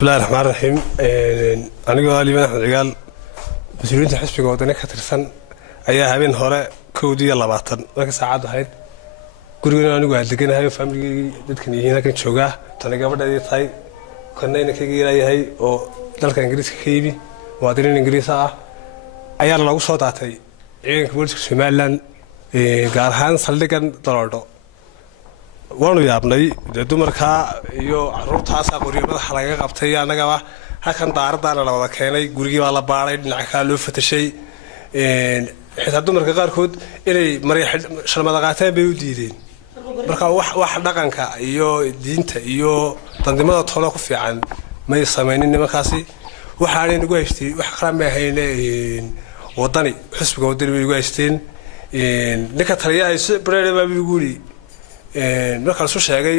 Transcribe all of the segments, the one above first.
بسم الله الرحمن الرحيم. أنا قال لي من أحد عيال مسؤولين حسب قوتنا كترسن أيها هبين هراء كودي الله باطن لكن ساعات هاي كورينا أنا قاعد لكن هاي فاميلي دتكني هنا كنت شوقة تنا قبل هذه هاي كنا نكجي هاي أو دلك إنجليز كيبي وادرين إنجليزها أيها الله وصوت هاي إيه كبرت شمالن قارهان صلّيكن طلعوا waanu yaabnay dumarka iyo carruurtaas aqoonimada xalaga qabtay anaga halkan daaradana la wada keenay gurigii baa la baaray dhinaca kale loo fatashay xitaa dumarka qaarkood inay shalmada qaataan bay u diideen marka wax dhaqanka iyo diinta iyo dandimada toona ku fiican may sameeynin nimankaasi waxaan inagu haystay wax kala ma ahayn wadani xisbiga wadani way ugu haysteen ninka taliyaha si bareer baa ugu yiri marka soo sheegay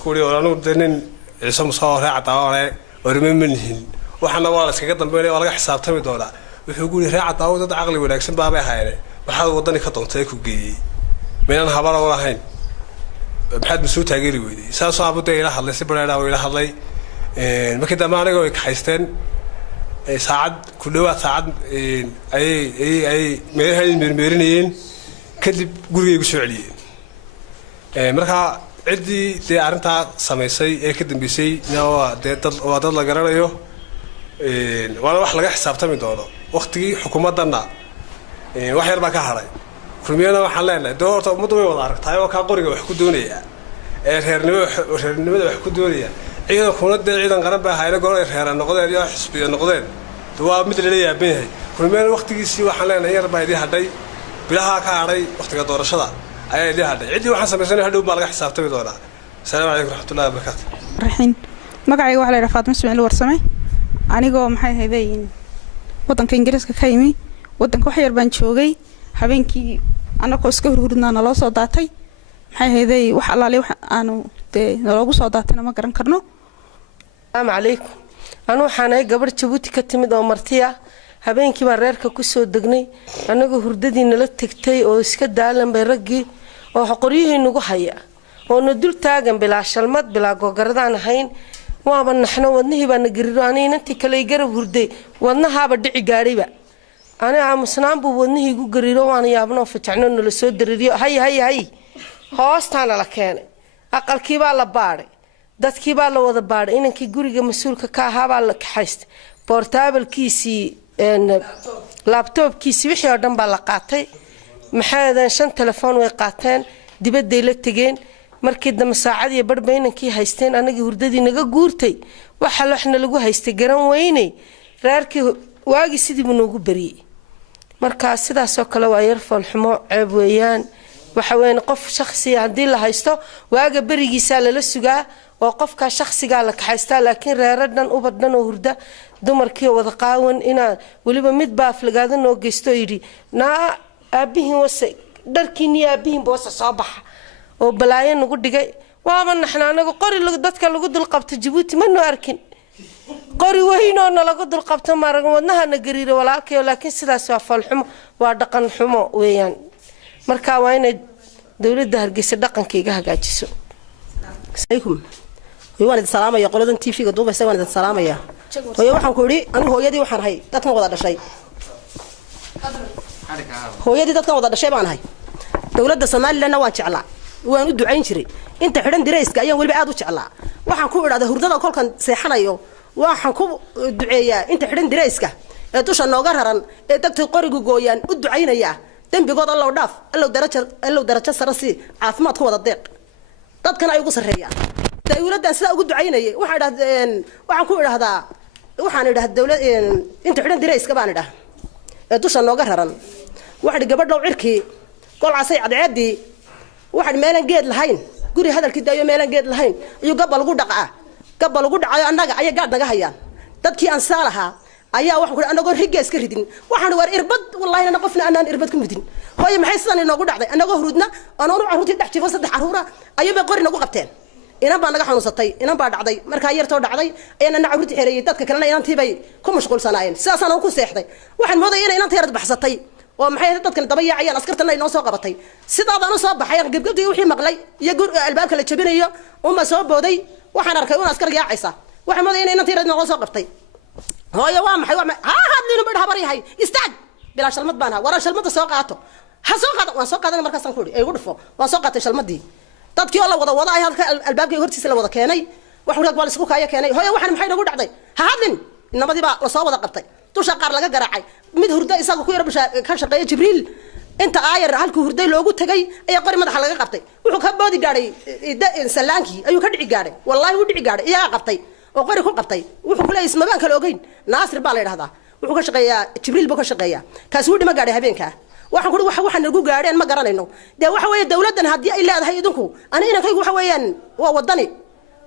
kuulii oo aanu deenin ciise musoo raacada oo rimeemanhin waxana waa la iskaga dambeeyay oo laga xisaabtami doona wuxuu guuri raacada oo dad aqli wanaagsan baa bay hayeen waxa wadani ka doontay ku geeyay meelan habara oo lahayn maxad masuu taageeri weeyday saasoo abuday ila hadlay si bareera oo ila hadlay markii damaanaga ay ka haysteen saacad ku dhawaad saacad ay meelaha meerinayeen kadib guriga igu soo celiyeen marka cidii arinta sameysay ee ka dambeysay waa dad la garanayo waana wax laga xisaabtami doono waqtigii xukuumadana wax yar baa ka haray kulmiyana waxaan leenahay doorta umadu way wada aragtay oo ka qoriga wax ku doonaya reernimada wax ku doonaya ciidankuna ciidan qaran baa hayna goor reeran noqdeen iyo xisbiga noqdeen waa mid la yaabay kulmiyana waqtigiisii waxaan leenahay yar baa idii hadhay bilaha ka haray waqtiga doorashada أيه اللي هذا عندي واحد سمسني هذا وبالغ حساب تبي دولا السلام عليكم ورحمة الله وبركاته رحين مقعي واحد على فاطمة اسمع الورسمة أنا جو محي هذين وطن كإنجليز كخيمي وطن كحير بنشوقي حبينكي أنا كوسكه هردنا أنا لا صداتي محي هذي وحلا لي أنا نلاقو صداتنا ما قرن كرنو السلام عليكم أنا وحناي قبل تبوتي كتمد أمرتيا habeenkii baa reerka ku soo degnay anagu hurdadiina la tagtay oo iska daalan bay ragii oo qoryihiin ugu haya oo dul taagan bilaa shalmad bilaa gogaradaan ahayn waaba naxno wadnihii baa nagiriiro inantii kale garab hurday wadnahaaba dhici gaariba aniga musnaan buu wadnihii igu gariiro waan yaabno ficno la soo dariiriyo hay hoostaana la keenay aqalkii baa la baaray dadkii baa la wada baaray inankii guriga mas'uulka ka ahaa baa la kaxaystay portable-kiisii laptop-kiisii wixii oo dhan baa la qaatay maxaadan 5 telefoon way qaateen dibadday la tageen markii dambe saacad iyo barba inankii haysteen anagii hurdadii naga guurtay waxa waxna lagu haystay garan weynay reerkii waagi sidii buu noogu bariyay marka sidaas oo kale waa yar falxumo ceeb weeyaan waxa weyn qof shakhsi hadii la haysto waaga barigiisa la sugaa oo qofka shakhsiga la kaxaysta laakiin reeradan u badnan oo hurda dumarkii wada qaawan ina waliba mid baaf lagaada noo geysto yiri na aabihin wasay dharkiini aabihin boos soo bax oo balaayan ugu dhigay waaba naxnaanaga qori dadka lagu dul qabto Djibouti ma noo arkin qori weyno lagu dul qabto marag wadnaha na gariiro walaalkay laakiin sidaas waa falxumo waa dhaqan xumo weeyaan marka waa inay dawladda Hargeysa dhaqankayga hagaajiso عليكم ويوان السلام يا قولدن تي في دوبا سوان السلام يا هو waxaan ku iri anigu hooyadii waxaan ahay dadkan wada dhashay hooyadii dadkan wada dhashay baan ahay dawladda Soomaaliland waan jeclaa waan u ducayn jiray inta xiran direyska ayaan waliba aad u jeclaa waxaan ku iraada hurdada kolkan seexanayo waxaan ku duceeyaa inta xiran direyska ee dusha nooga raran ee dadka qorigu gooyaan u ducaynaya dambigood Allah u dhaaf Allah darajo sare si caafimaad ku wada deeq dadkan ay ugu sareeyaan dawladdan sida ugu ducaynayay waxaan ku iraahdaa waxaan iraahdaa dawlad inta xiran direyska baan iraahdaa ee dusha nooga raran waxa gabadh cirkii qol casay cadceedii waxa meelan geed lahayn guri hadalkii daayo meelan geed lahayn iyo gabal ugu dhacayo annaga ay gaad naga hayaan dadkii aan saalaha ayaa wax ku anagoo rigees ka ridin waxaan war irbad wallahi ana qofna aanan irbad ku mudin hooyo maxay sidan inoogu dhacday anagoo hurudna anoonu caruurtii dhex jifo 3 caruura ayay qori nagu qabteen inan baa naga xanuunsatay inan baa dhacday marka yartoo dhacday ayana caruurtii xereeyay dadka kalena inantii bay ku mashquulsanaayeen sidaas aan ku seexday waxaan mooday inay inantii yarad baxsatay oo maxay dadkan daba yaacayaan askartana inoo soo qabatay sidaadaan soo baxay gabgabtii wixii maqlay iyo albaabka la jabinayo uma soo booday waxaan arkay in askar yaacaysa waxa moodayna inaan tiirad noo soo qabtay hooyo waa maxay ha hadlino bad habar yahay istaag bila shalmad baan wara shalmada soo qaato ha soo qaado waan soo qaadana markaas aan ku dhig ay ugu dhufo waan soo qaatay shalmadii dadkii oo la wada ay halka albaabkii hortiisa la wada keenay wax walaad wal isku kaaya keenay hooyo waxaan maxay nagu dhacday ha hadlin inamadiiba la soo wada qabtay dusha qaar laga garaacay mid hurda isaga ku yar ka shaqeeya Jibriil inta aayar halku hurday loogu tagay ayaa qori madaxa laga qabtay wuxuu ka boodi gaaray salaankii ayuu ka dhici gaaray wallahi uu dhici gaaray iyaa qabtay oo qori ku qabtay wuxuu kula ismabaan kala ogeyn Naasir baa la yiraahdaa wuxuu ka shaqeeyaa Jibriil buu ka shaqeeyaa kaas uu dhima gaaray habeenka waxaan ku waxa nagu gaareen ma garanayno de waxa weeye dawladdan hadii ay leedahay idinku ana inankaygu waxa weeyaan waa wadani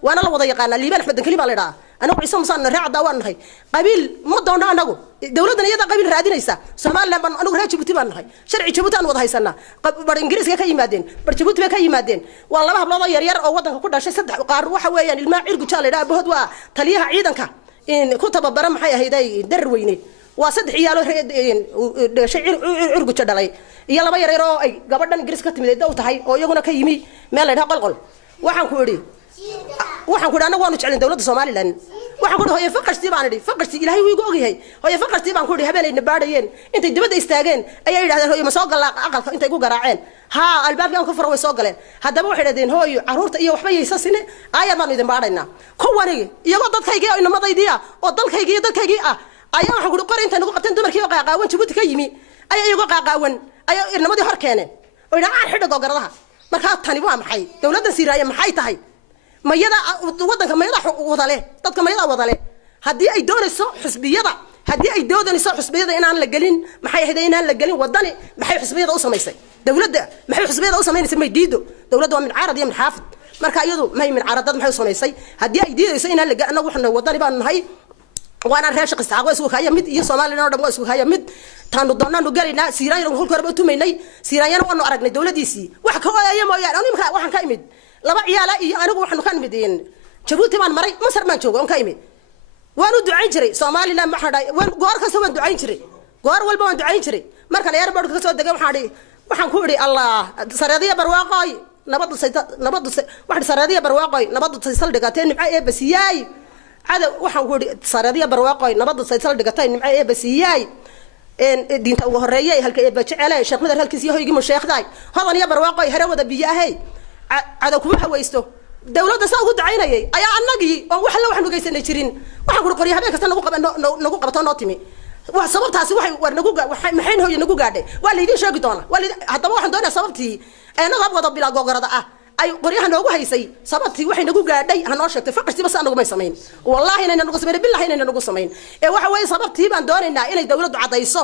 وانا لا ودا يقانا ليبان احمد كليبا ليرا انا عيسى مسان راعدا وان نحي قبيل ما دونا انغو دولتنا يدا قبيل رادينيسا سوماليلاند بان انغو راه جيبوتي بان نحي شرعي جيبوتي ان ودا هيسنا بار انجليزكا ka yimaadeen bar Djibouti ka yimaadeen waa laba hablood yar yar oo wadanka ku dhashay saddex qaar waxa weeyaan ilma cirgu jaalay bahood waa taliyaha ciidanka in ku tababara maxay ahayd dar weyne waa saddex ciyaalo dhashay cirgu jadalay iyo laba yar yar oo ay gabadhan Ingiriis ka timid u tahay oo iyaguna ka yimi meel ay qolqol waxaan ku iri waxaan ku dhaana waanu jeclin dawladda Soomaaliland waxaan ku dhahay faqashtii baan idhi faqashtii Ilaahay wuu igu ogyahay hooyo faqashtii baan ku idhi habeenayna baadhayeen intay dibadda istaageen ayay yiraahdeen hooyo ma soo galaa aqalka intay ku garaaceen ha albaabkan ku furo way soo galeen haddaba waxay yiraahdeen hooyo caruurta iyo waxba yeysa sine aayad baan idin baadhaynaa kuwani iyagoo dadkayga oo inamadaydiya oo dalkayga iyo dadkayga ah ayaa waxaan ku qoray inta nagu qabteen dumarkii oo qaaqaawan Djibouti ka yimi ayaa iyagu qaaqaawan ayaa inamadii hor keeneen oo ina aan xidho gogaradaha marka tani waa maxay dawladda Siiraaya maxay tahay mayada wadanka mayada wadale dadka mayada wadale hadii ay doonayso xisbiyada hadii ay doonayso xisbiyada inaan la galin maxay ahayd inaan la galin wadani maxay xisbiyada u sameysay dawladda maxay xisbiyada u sameynaysaa may diido dawladda waa min caarad iyo min xaafid marka iyadu may min caaradad maxay u sameysay hadii ay diidayso inaan la anagu waxna wadani baan nahay وانا راشق استعاق اسو كايا مid iyo Soomaaliland oo dhan isku haya mid taanu doonaan galina Siiraan oo halka rabo tumeynay Siiraan waanu aragnay dawladiisii wax ka waayay mooyaan animka waxaan ka imid laba ciyaala iyo anigu waxaanu ka imideen Djibouti baan maray Masar baan joogo on ka imid waanu ducayn jiray Soomaaliland ma xaday goor ka soo ducayn jiray goor walba waan ducayn jiray marka la airport ka soo degay waxaan ku iri Allah saradiya barwaaqay nabadu wax saradiya barwaaqay nabadu saldhigateen nimca ee basiyay هذا وحنا نقول صارادية برواقي نبض سيسال دقتين معي بس ياي إن دين توه الرجاي هالك بتشعله شيخ مدر هالكسيه يجي من الشيخ ذاي هذا نيا برواقي هروا ذبيه هاي هذا كم حويسته دولة ساوت عينه أي النجي وحلا وحنا جايين نشرين وحنا نقول قريه هذا كسر نقول قبطان ناطمي وسبب تاسي وحي نقول محين هو ينقول قاعد ولا يدين شو قطعنا ولا حتى واحد دونا سببتي أنا غاب بلا جوجرة ay qoryaha noogu haysay sababtii waxay nagu gaadhay hanoo sheegtay faqashtii bas anagu may sameyn wallahi inayna nagu sameyn billahi inayna nagu sameyn ee waxa way sababtii baan doonaynaa inay dawladdu cadayso